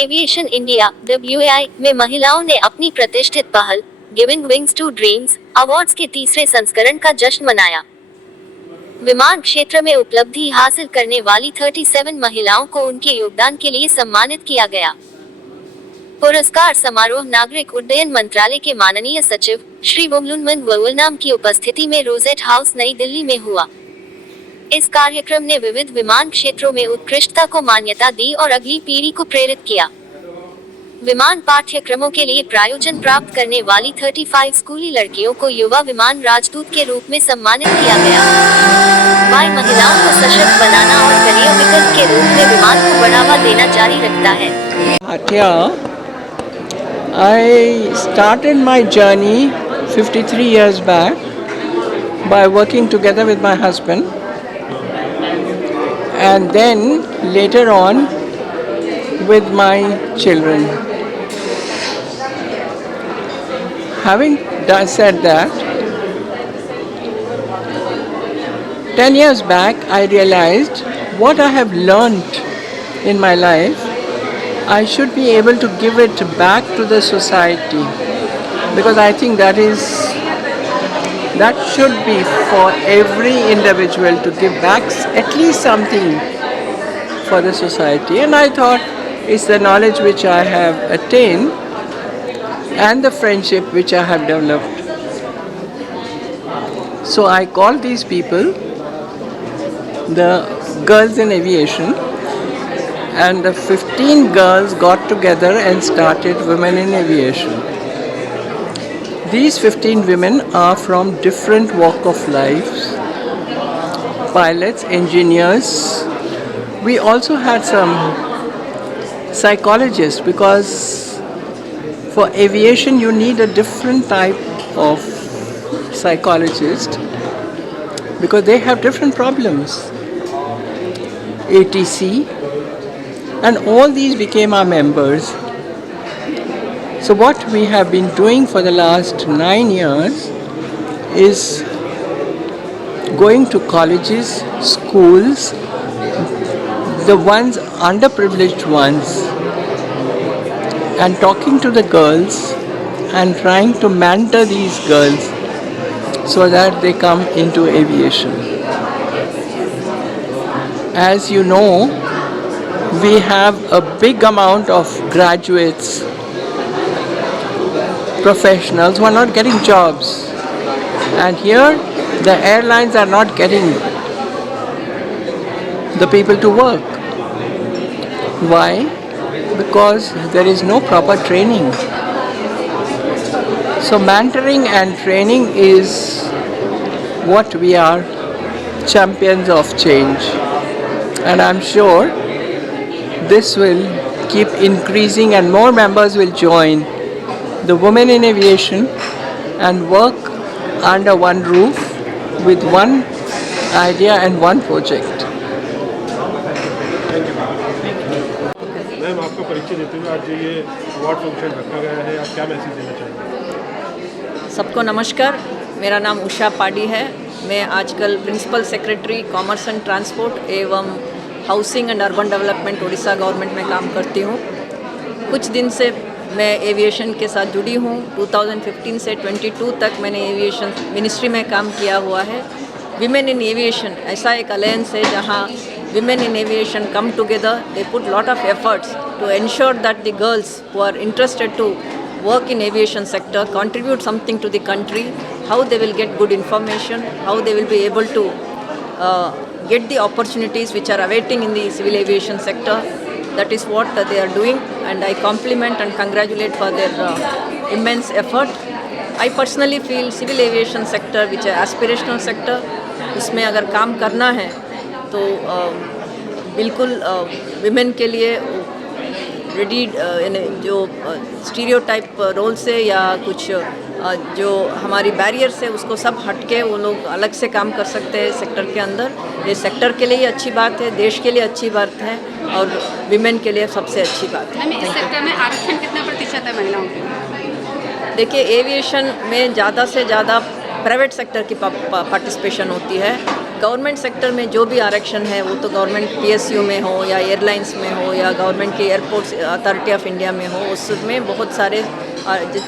Aviation India (WAI) में महिलाओं ने अपनी प्रतिष्ठित पहल giving wings to dreams awards के तीसरे संस्करण का जश्न मनाया। विमान क्षेत्र में उपलब्धि हासिल करने वाली 37 महिलाओं को उनके योगदान के लिए सम्मानित किया गया। पुरस्कार समारोह नागरिक उड्डयन मंत्रालय के माननीय सचिव श्री वोमलुनमन ववलनाम की उपस्थिति में रोजेट हाउस नई दिल्ली में हुआ। इस कार्यक्रम ने विविध विमान क्षेत्रों में उत्कृष्टता को मान्यता दी और अगली पीढ़ी को प्रेरित किया। विमान पाठ्यक्रमों के लिए प्रायोजन प्राप्त करने वाली 35 स्कूली लड़कियों को युवा विमान राजदूत के रूप में सम्मानित किया गया। वाई महिलाओं को सशक्त बनाना और करियर विकल्प के रूप में विमान को बढ़ावा देना जारी रखता है। I started my journey 53 years back by working together with my husband, and then later on with my children. Having said that, 10 years back I realized what I have learned in my life, I should be able to give it back to the society, because I think that should be for every individual to give back at least something for the society. And I thought it's the knowledge which I have attained and the friendship which I have developed. So I call these people the Girls in Aviation, and the 15 girls got together and started Women in Aviation. These 15 women are from different walk of life: pilots, engineers. We also had some psychologists, because for aviation you need a different type of psychologist, because they have different problems. ATC, and all these became our members. So what we have been doing for the last 9 years is going to colleges, schools, the ones underprivileged ones, and talking to the girls and trying to mentor these girls so that they come into aviation. As you know, we have a big amount of graduates, professionals who are not getting jobs, and here the airlines are not getting the people to work. Why? Because there is no proper training. So mentoring and training is what we are champions of change, and I'm sure this will keep increasing and more members will join the Women in Aviation and work under one roof with one idea and one project. Ma'am, आपका परिचय देते हुए आज ये award function रखा गया है, आप क्या मैसेज देना चाहेंगे? सबको नमस्कार, मेरा नाम उषा पाडी है। मैं आजकल principal secretary commerce and transport एवं housing and urban development Orissa government में काम करती हूँ। कुछ दिन से मैं एविएशन के साथ जुड़ी हूँ। 2015 से 22 तक मैंने एविएशन मिनिस्ट्री में काम किया हुआ है। विमेन इन एविएशन ऐसा एक अलायंस है जहाँ women in aviation come together, they put lot of efforts to ensure that the girls who are interested to work in aviation sector contribute something to the country, how they will get good information, how they will be able to get the opportunities which are awaiting in the civil aviation sector. That is what they are doing, and I compliment and congratulate for their immense effort. I personally feel civil aviation sector which is aspirational sector, उसमें अगर काम करना है तो बिल्कुल women के लिए ready जो स्टीरियोटाइप रोल से या कुछ जो हमारी बैरियर्स है उसको सब हट के वो लोग अलग से काम कर सकते हैं सेक्टर के अंदर। ये सेक्टर के लिए अच्छी बात है, देश के लिए अच्छी बात है और विमेन के लिए सबसे अच्छी बात है। इस सेक्टर में आरक्षण कितना प्रतिशत है महिलाओं के? देखिए, एविएशन में ज़्यादा से ज़्यादा प्राइवेट सेक्टर की पार्टिसिपेशन होती है गवर्नमेंट सेक्टर में जो भी आरक्षण है वो तो गवर्नमेंट पीएसयू में हो या एयरलाइंस में हो या गवर्नमेंट के एयरपोर्ट्स अथॉरिटी ऑफ इंडिया में हो, उसमें बहुत सारे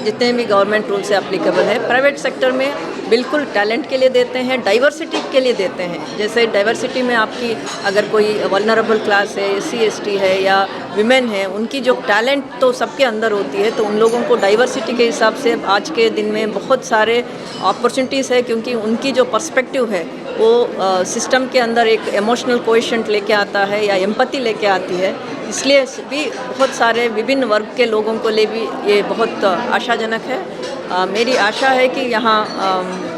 जितने भी गवर्नमेंट रूल्स से एप्लीकेबल है। प्राइवेट सेक्टर में बिल्कुल टैलेंट के लिए देते हैं, डाइवर्सिटी के लिए देते हैं। जैसे डाइवर्सिटी में आपकी अगर कोई वल्नरेबल क्लास है, SC ST है या विमेन है, उनकी जो टैलेंट तो सबके अंदर होती है, तो उन लोगों को डाइवर्सिटी के हिसाब से आज के दिन में बहुत सारे अपॉर्चुनिटीज़ है, क्योंकि उनकी जो पर्सपेक्टिव है वो सिस्टम के अंदर एक इमोशनल कोएशेंट लेके आता है या एम्पैथी लेके आती है। इसलिए भी बहुत सारे विभिन्न वर्ग के लोगों को लिए भी ये बहुत आशाजनक है। मेरी आशा है कि यहाँ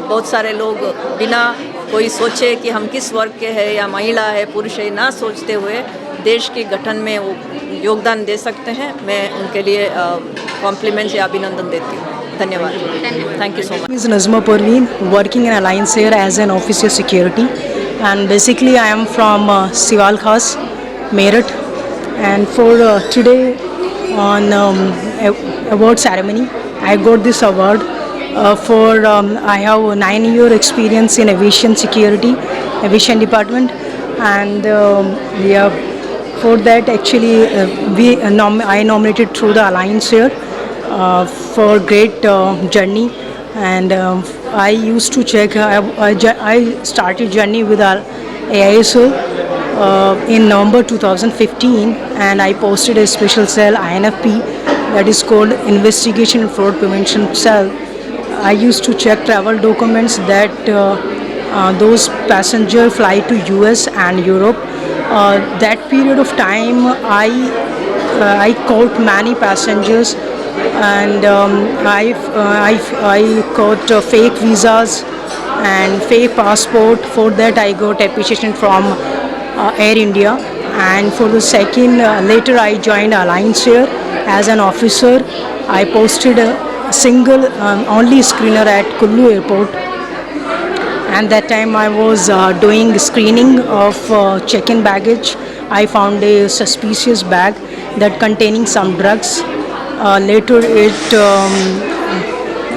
बहुत सारे लोग बिना कोई सोचे कि हम किस वर्ग के हैं या महिला है पुरुष है, ना सोचते हुए देश के गठन में वो योगदान दे सकते हैं। मैं उनके लिए कॉम्प्लीमेंट्स या अभिनंदन देती हूँ। धन्यवाद। Thank you so much. is Nazma Parveen, working in Alliance here as an officer security, and basically I am from Siwal Khas, Meerut, and for today on award ceremony I got this award for I have a 9-year experience in aviation security, aviation department, and for that actually I nominated through the Alliance here for great journey, and I used to check. I started journey with our AISO in November 2015, and I posted a special cell INFP that is called Investigation and Fraud Prevention Cell. I used to check travel documents that those passengers fly to US and Europe. That period of time I caught many passengers, and I caught fake visas and fake passport. For that I got appreciation from Air India, and for the second later I joined Alliance here as an officer. I posted a single only screener at Kullu Airport, and that time I was doing screening of check-in baggage. I found a suspicious bag that containing some drugs. Later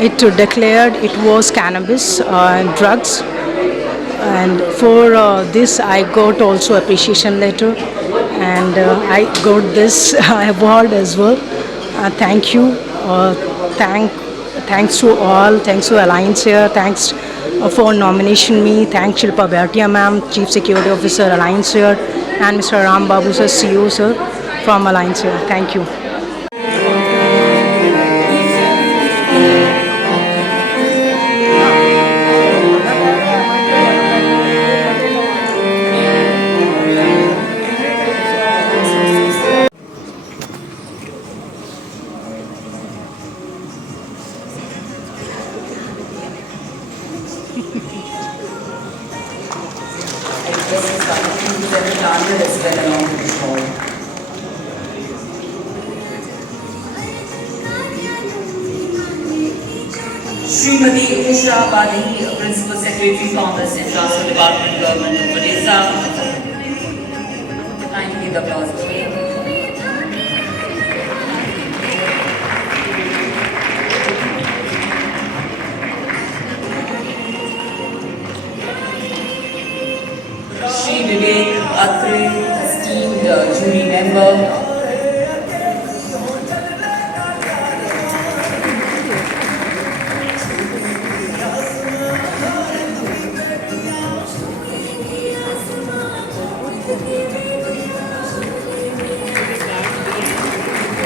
it declared it was cannabis drugs, and for this I got also appreciation letter, and I got this award as well. Thank you. Thanks to all. Thanks to Alliance here. Thanks for nomination me. Thanks Shilpa Bhatia ma'am, Chief Security Officer Alliance here, and Mr. Ram Babu sir, CEO sir from Alliance here. Thank you. Srimati Usha Padi, Principal Secretary, Commerce and Transport Department, Government of Odisha. Kindly give the applause to me. Shri Vivek Atre, esteemed jury member.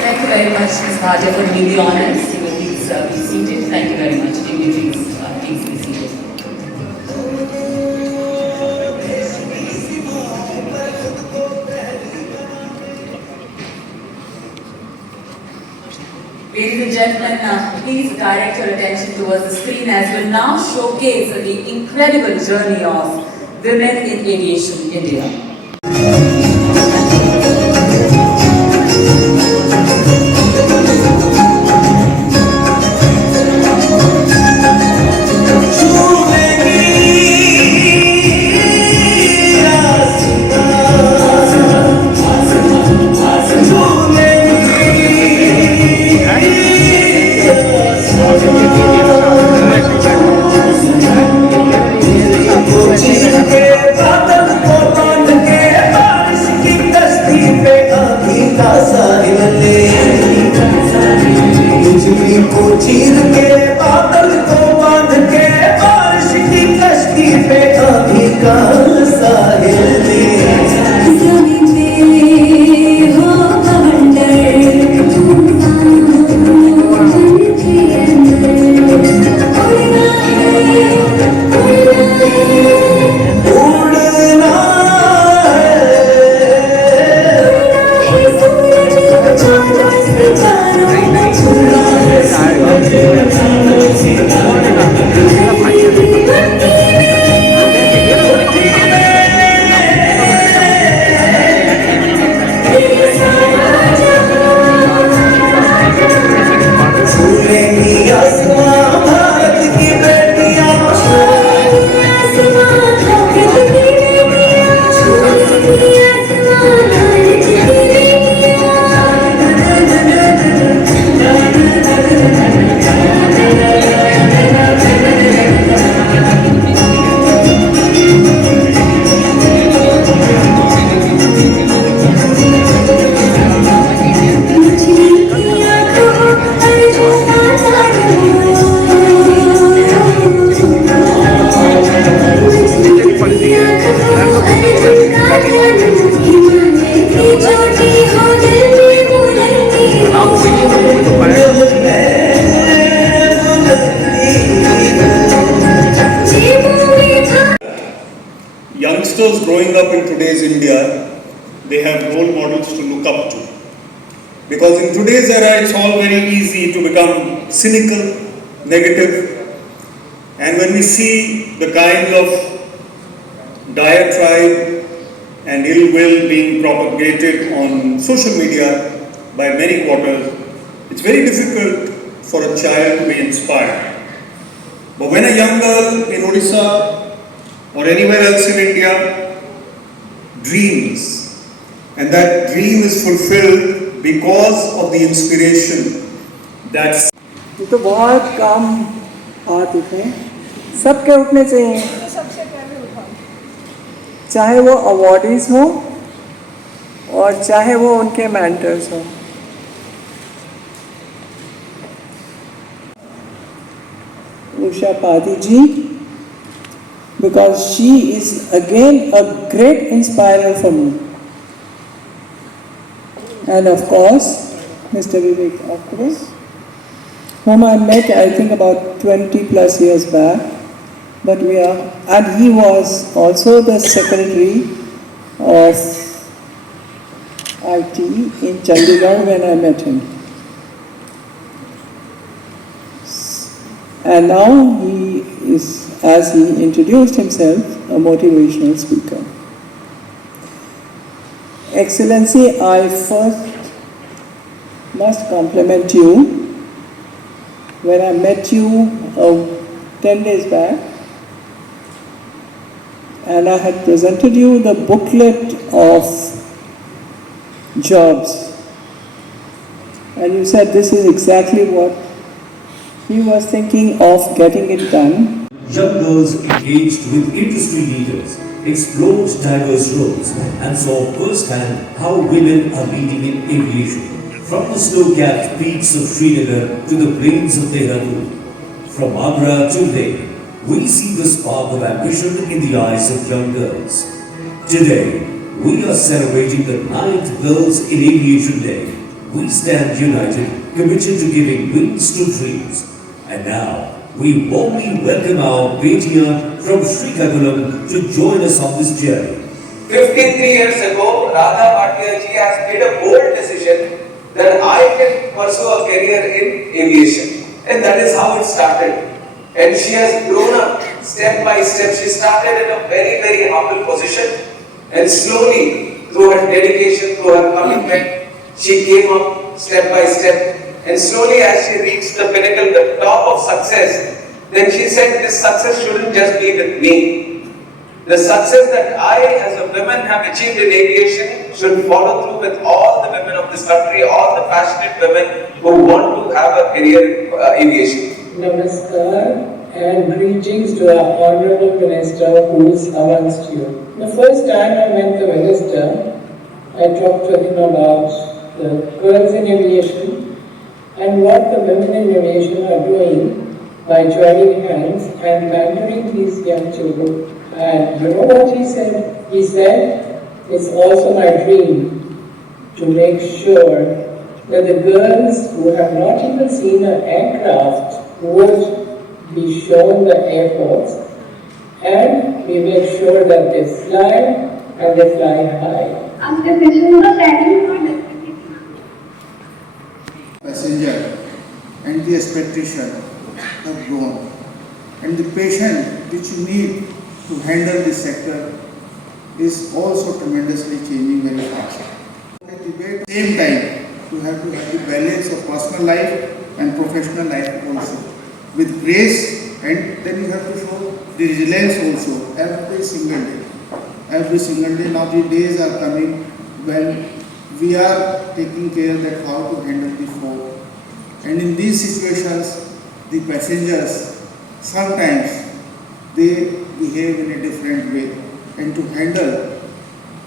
Thank you very much, Ms. Bhatia, for doing the honors. You will please be seated. Thank you very much. You may please be seated. Ladies and gentlemen, please direct your attention towards the screen as we will now showcase the incredible journey of women in aviation India. youngsters growing up in today's India, they have role models to look up to. Because in today's era, it's all very easy to become cynical, negative, and when we see the kind of diatribe and ill will being propagated on social media by many quarters, it's very difficult for a child to be inspired. But when a young girl in Odisha or anywhere else in India dreams, and that dream is fulfilled because of the inspiration that's ये तो बहुत कम बात उठे, सबके उठने चाहिए, चाहे वो अवार्डीज हो और चाहे वो उनके मेंटर्स हो. Usha Padi ji, because she is again a great inspirer for me. And of course, Mr. Vivek Akre, whom I met I think about 20 plus years back, but and he was also the secretary of IT in Chandigarh when I met him. And now he is, as he introduced himself, a motivational speaker. Excellency, I first must compliment you. When I met you 10 days back, and I had presented you the booklet of jobs, and you said this is exactly what he was thinking of getting it done. Young girls engaged with industry leaders, explored diverse roles, and saw firsthand how women are leading in aviation. From the snow-capped peaks of Srinagar to the plains of Dehradun, from Agra to Leh, we see the spark of ambition in the eyes of young girls. Today, we are celebrating the 9th Girls in Aviation Day. We stand united, committed to giving wings to dreams. And now, we warmly welcome our Betiya from Srikakulam to join us on this journey. 53 years ago, Radha Bhatia ji has made a bold decision that I can pursue a career in aviation. And that is how it started. And she has grown up step by step. She started in a very, very humble position. And slowly, through her dedication, through her commitment, she came up step by step. And slowly as she reached the pinnacle, the top of success, then she said this success shouldn't just be with me. The success that I as a woman have achieved in aviation should follow through with all the women of this country, all the passionate women who want to have a career in aviation. Namaskar and greetings to our Honorable Minister who is amongst you. The first time I met the Minister, I talked to him about the girls in aviation and what the women in aviation are doing by joining hands and mentoring these young children. And you know what he said? He said, it's also my dream to make sure that the girls who have not even seen an aircraft would be shown the airports, and we make sure that they fly and they fly high. Passenger and the expectation have grown, and the patience which you need to handle this sector is also tremendously changing very fast. At the same time, you have to have the balance of personal life and professional life also with grace, and then you have to show the resilience also every single day. Every single day. Now the days are coming when we are taking care that how to handle the fog, and in these situations the passengers sometimes they behave in a different way, and to handle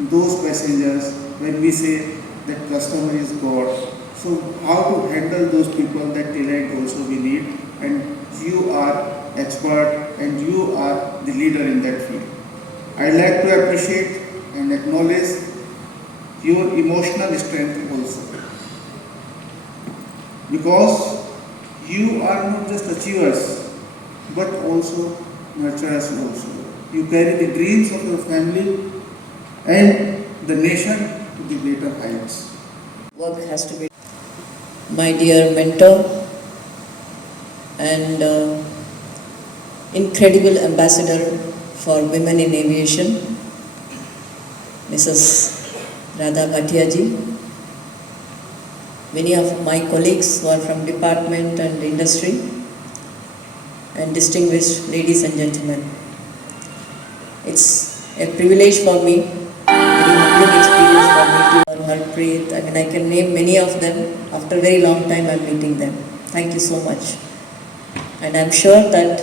those passengers when we say that customer is God, so how to handle those people, that talent also we need, and you are expert and you are the leader in that field. I like to appreciate and acknowledge your emotional strength also, because you are not just achievers but also nurturers also. You carry the dreams of your family and the nation to the greater heights. Work has to be. My dear mentor and incredible ambassador for women in aviation, Mrs. Radha Bhatia ji, many of my colleagues who are from department and industry, and distinguished ladies and gentlemen. It's a privilege for me, very humbling experience for me to Harpreet. I mean, I can name many of them. After a very long time, I'm meeting them. Thank you so much. And I'm sure that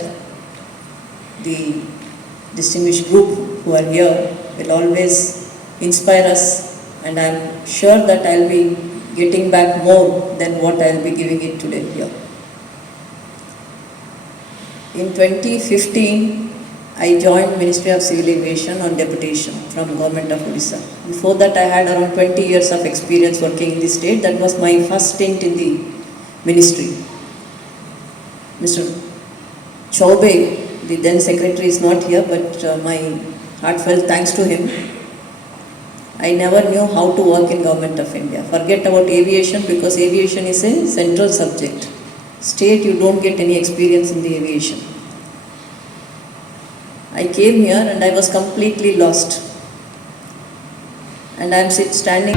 the distinguished group who are here will always inspire us, and I'm sure that I'll be getting back more than what I'll be giving it today here. In 2015, I joined Ministry of Civil Aviation on deputation from Government of Odisha. Before that, I had around 20 years of experience working in the state. That was my first stint in the ministry. Mr. Chaube, the then secretary, is not here, but my heartfelt thanks to him. I never knew how to work in Government of India. Forget about aviation, because aviation is a central subject. State, you don't get any experience in the aviation. I came here and I was completely lost. And I am standing